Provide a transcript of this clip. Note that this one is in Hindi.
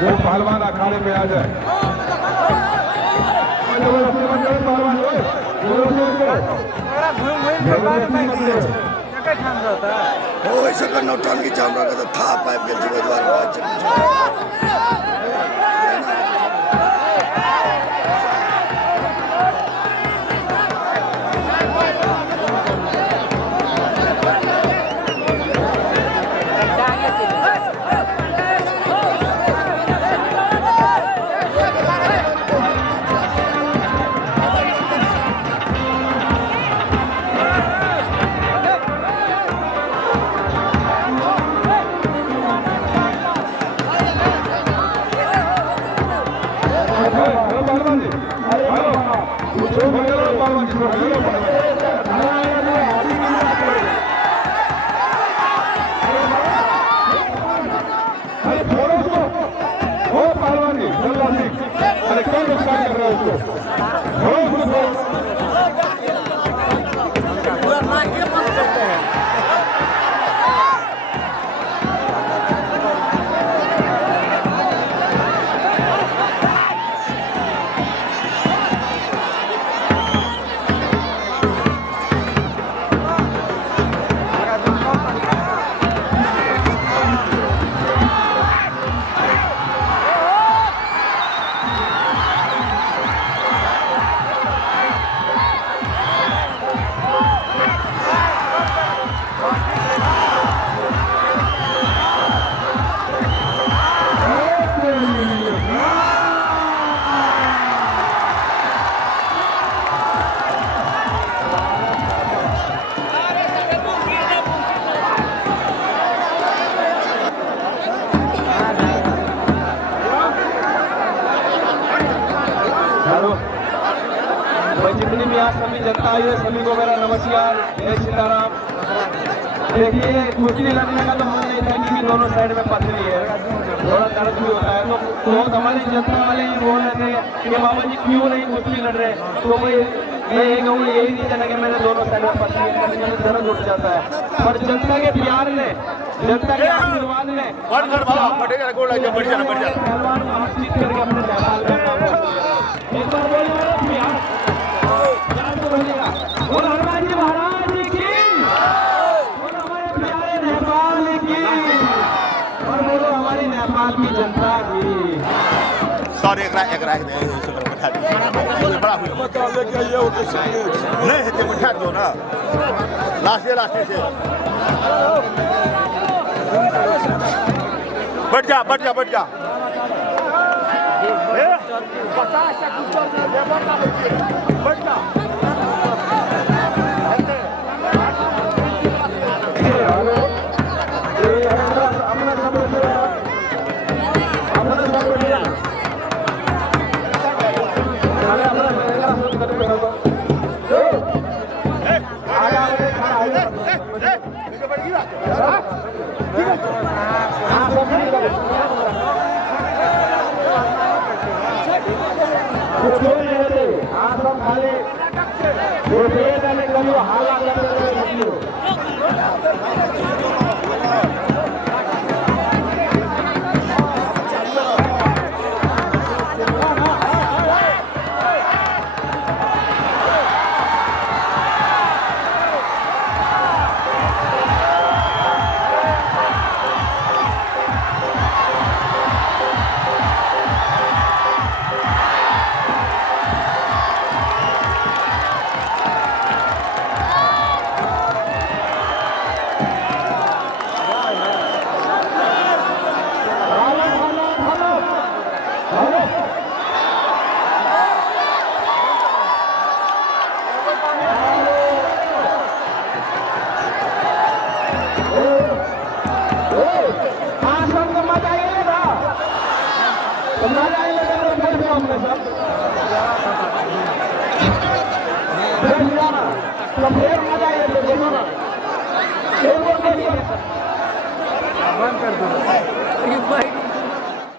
वो पहलवान अखाड़े में आ जाए। हो ऐसा नौटंकी चामड़ा का तो था पाइप के जिम्मेदार जितनी भी आज सभी जनता आई है सभी को मेरा नमस्कार, जय सीताराम। देखिए कुश्ती लड़ने का तो मन नहीं था कि दोनों साइड में पथरी है, थोड़ा दर्द भी होता है। तो हमारी जनता वाले बोल रहे थे कि बाबा जी क्यों नहीं कुश्ती लड़ रहे, तो मैं यही कहूँ यही नहीं जाना कि मैंने दोनों साइड में पथरी है, दर्द उठ जाता है। पर जनता के प्यार ने, जनता के आशीर्वाद ने पहलवान जीत करके अपने नेपाल में एक बार बोलिए और हनुमान जी महाराज की और हमारे प्यारे नेपाल की और बोलो हमारी नेपाल की जनता की। सॉरी एक राख दे बड़ा लेके आइए वो तो नहीं है बैठा दो ना लास्ट से बैठ जा बैठ जा बंद कर दो।